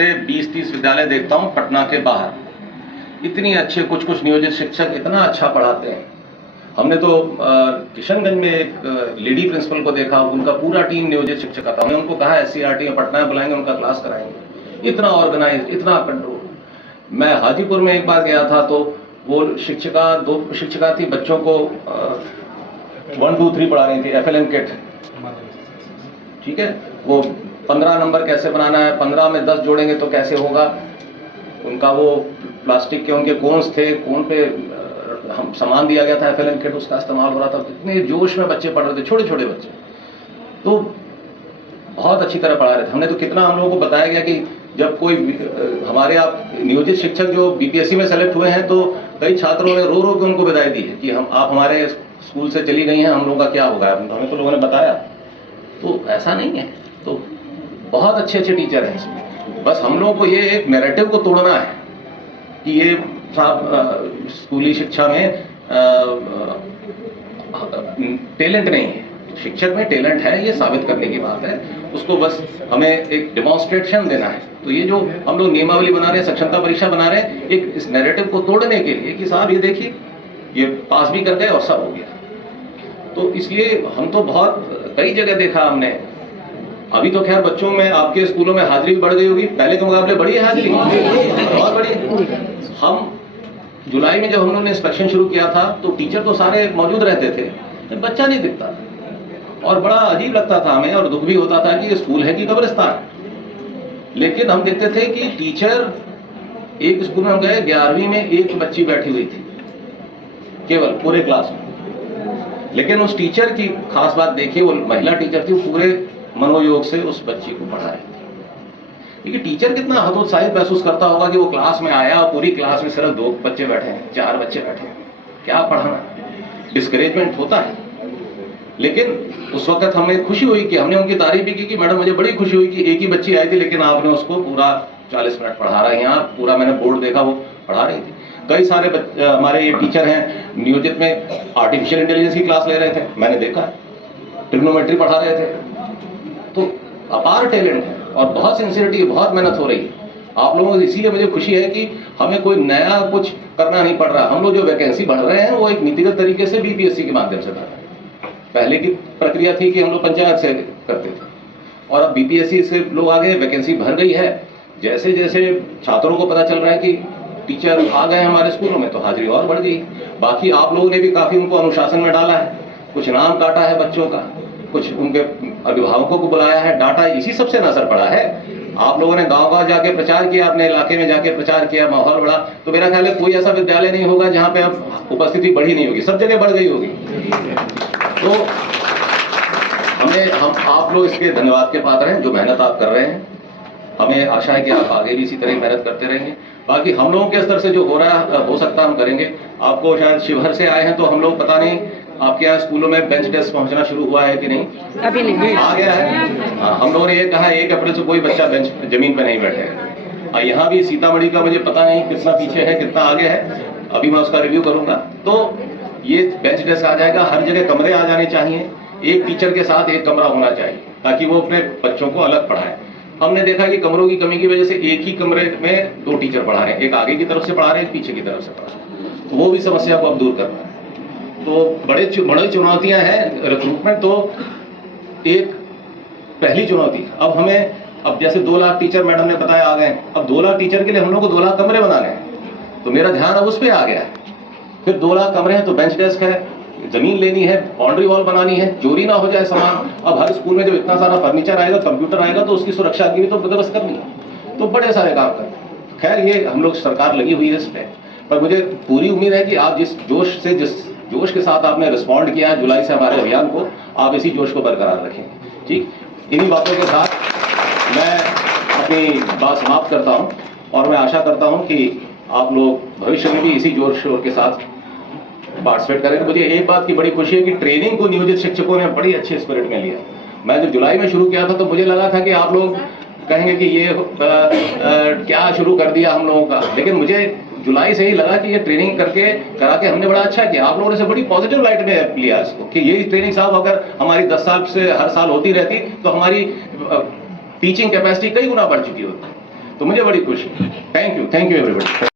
हफ्ते 20-30 विद्यालय देखता हूँ पटना के बाहर। इतनी अच्छे कुछ नियोजित शिक्षक इतना अच्छा पढ़ाते हैं। हमने तो किशनगंज में एक लेडी प्रिंसिपल को देखा, उनका पूरा टीम नियोजित शिक्षक था। हमने उनको कहा SCRT में पटना में बुलाएंगे, उनका क्लास कराएंगे। इतना ऑर्गेनाइज, इतना कंट्रोल। मैं हाजीपुर में एक बार गया था तो वो दो शिक्षिका थी, बच्चों को 1 2 3 पढ़ा रही थी, FLN किट, ठीक है। वो 15 नंबर कैसे बनाना है, 15 में 10 जोड़ेंगे तो कैसे होगा। उनका वो प्लास्टिक के उनके कोन्स थे, कोन पे हम सामान दिया गया था FLN किट, उसका इस्तेमाल हो रहा था। इतने जोश में बच्चे पढ़ रहे थे, छोटे छोटे बच्चे, तो बहुत अच्छी तरह पढ़ा रहे थे। हमने तो कितना हम लोगों को बताया गया कि जब कोई हमारे आप नियोजित शिक्षक जो BPSC में सेलेक्ट हुए हैं तो कई छात्रों ने रो रो के उनको विदाई दी है कि आप हमारे स्कूल से चली गई हैं, हम लोगों का क्या होगा। हमें तो लोगों ने बताया, तो ऐसा नहीं है। तो बहुत अच्छे अच्छे टीचर हैं इसमें। बस हम लोगों को ये एक नैरेटिव को तोड़ना है कि ये साहब स्कूली शिक्षा में टैलेंट नहीं है। शिक्षक में टैलेंट है, ये साबित करने की बात है। उसको बस हमें एक डेमोन्स्ट्रेशन देना है। तो ये जो हम लोग नियमावली बना रहे हैं, सक्षमता परीक्षा बना रहे हैं, एक इस नैरेटिव को तोड़ने के लिए कि साहब ये देखिए, ये पास भी कर गए और सब हो गया। तो इसलिए हम तो बहुत कई जगह देखा हमने। अभी तो खैर बच्चों में आपके स्कूलों में हाजिरी भी बढ़ गई होगी, पहले के मुकाबले बढ़ी है हाजिरी, बहुत बड़ी। हम जुलाई में जब हम लोगों ने इंस्पेक्शन शुरू किया था तो टीचर तो सारे मौजूद रहते थे, बच्चा नहीं दिखता था और बड़ा अजीब लगता था हमें और दुख भी होता था कि ये स्कूल है कि कब्रिस्तान। लेकिन हम देखते थे कि टीचर, एक स्कूल में हम गए, 11वीं में एक बच्ची बैठी हुई थी केवल पूरे क्लास में। लेकिन उस टीचर की खास बात देखिए, वो महिला टीचर थी, वो पूरे मनोयोग से उस बच्ची को पढ़ा रही थी। क्योंकि टीचर कितना हतोत्साहित महसूस करता होगा कि वो क्लास में आया और पूरी क्लास में सिर्फ 2 बच्चे बैठे हैं, 4 बच्चे बैठे हैं, क्या पढ़ाना। डिस्करेजमेंट होता है। लेकिन उस वक्त हमें खुशी हुई कि हमने उनकी तारीफ भी की कि मैडम मुझे बड़ी खुशी हुई कि एक ही बच्ची आई थी लेकिन आपने उसको पूरा 40 मिनट पढ़ा रही हैं आप। पूरा मैंने बोर्ड देखा, वो पढ़ा रही थी। कई सारे हमारे ये टीचर हैं नियोजित में, आर्टिफिशियल इंटेलिजेंस की क्लास ले रहे थे, मैंने देखा, ट्रिग्नोमेट्री पढ़ा रहे थे। तो अपार टैलेंट है और बहुत सिंसियरिटी, बहुत मेहनत हो रही है आप लोगों को। इसीलिए मुझे खुशी है कि हमें कोई नया कुछ करना नहीं पड़ रहा। हम लोग जो वैकेंसी भर रहे हैं वो एक नीतिगत तरीके से BPSC के माध्यम से भर रहे हैं। पहले की प्रक्रिया थी कि हम लोग पंचायत से करते थे और अब BPSC से लोग आगे, वैकेंसी भर गई है। जैसे जैसे छात्रों को पता चल रहा है कि टीचर आ गए हमारे स्कूलों में तो हाजिरी और बढ़ गई। बाकी आप लोगों ने भी काफी उनको अनुशासन में डाला है, कुछ नाम काटा है बच्चों का, कुछ उनके अभिभावकों को बुलाया है, डाटा, इसी सबसे असर पड़ा है। आप लोगों ने गांव-गांव जाके प्रचार किया, अपने इलाके में जाके प्रचार किया, माहौल बढ़ा। तो मेरा ख्याल है कोई ऐसा विद्यालय नहीं होगा जहां पे अब उपस्थिति बढ़ी नहीं होगी, सब जगह बढ़ गई होगी। तो हम आप लोग इसके धन्यवाद के पात्र हैं, जो मेहनत आप कर रहे हैं। हमें आशा है कि आप आगे भी इसी तरह मेहनत करते रहेंगे। बाकी हम लोगों के स्तर से जो हो रहा है, हो सकता है हम करेंगे। आपको शायद शिवहर से आए हैं तो हम लोग, पता नहीं आपके यहाँ स्कूलों में बेंच डेस्क पहुंचना शुरू हुआ है कि नहीं? अभी नहीं आ गया है। हाँ, हम लोगों ने ये कहा 1 अप्रैल से कोई बच्चा जमीन पर नहीं बैठेगा। यहाँ भी सीतामढ़ी का मुझे पता नहीं कितना पीछे है, कितना आगे है, अभी मैं उसका रिव्यू करूंगा। तो ये बेंच डेस्क आ जाएगा, हर जगह कमरे आ जाने चाहिए, एक टीचर के साथ एक कमरा होना चाहिए ताकि वो अपने बच्चों को अलग पढ़ाए। हमने देखा कि कमरों की कमी की वजह से एक ही कमरे में 2 टीचर पढ़ा रहे हैं, एक आगे की तरफ से पढ़ा रहे हैं, एक पीछे की तरफ से पढ़ा रहे हैं। तो वो भी समस्या को अब दूर करना है। तो बड़ी चुनौतियां हैं। रिक्रूटमेंट तो एक पहली चुनौती। अब हमें, अब जैसे 2 लाख टीचर मैडम ने बताया आ गए, अब 2 लाख टीचर के लिए हम लोग को 2 लाख कमरे बनाने हैं। तो मेरा ध्यान अब उस पर आ गया है। फिर 2 लाख कमरे हैं तो बेंच डेस्क है, जमीन लेनी है, बाउंड्री वॉल बनानी है, चोरी ना हो जाए सामान। अब हर स्कूल में जब इतना सारा फर्नीचर आएगा, कंप्यूटर आएगा, तो उसकी सुरक्षा की भी तो बंदोबस्त करनी है। तो बड़े सारे काम करते। खैर ये हम लोग, सरकार लगी हुई है इस पर मुझे पूरी उम्मीद है कि आप जिस जोश के साथ आपने रिस्पॉन्ड किया है जुलाई से हमारे अभियान को, आप इसी जोश को बरकरार रखें। ठीक, इन्हीं बातों के साथ मैं अपनी बात समाप्त करता हूं और मैं आशा करता हूं कि आप लोग भविष्य में भी इसी जोर शोर के साथ पार्टिसिपेट करेंगे। मुझे एक बात की बड़ी खुशी है कि ट्रेनिंग को नियोजित शिक्षकों ने बड़ी अच्छे स्पिरिट में लिया। मैं जब जुलाई में शुरू किया था तो मुझे लगा था कि आप लोग कहेंगे कि ये क्या शुरू कर दिया हम लोगों का, लेकिन मुझे जुलाई से ही लगा कि ये ट्रेनिंग करा के हमने बड़ा अच्छा किया। आप लोगों ने से बड़ी पॉजिटिव लाइट में लिया इसको कि ये ट्रेनिंग साहब अगर हमारी 10 साल से हर साल होती रहती तो हमारी टीचिंग कैपेसिटी कई गुना बढ़ चुकी होती। तो मुझे बड़ी खुशी। Thank you everybody.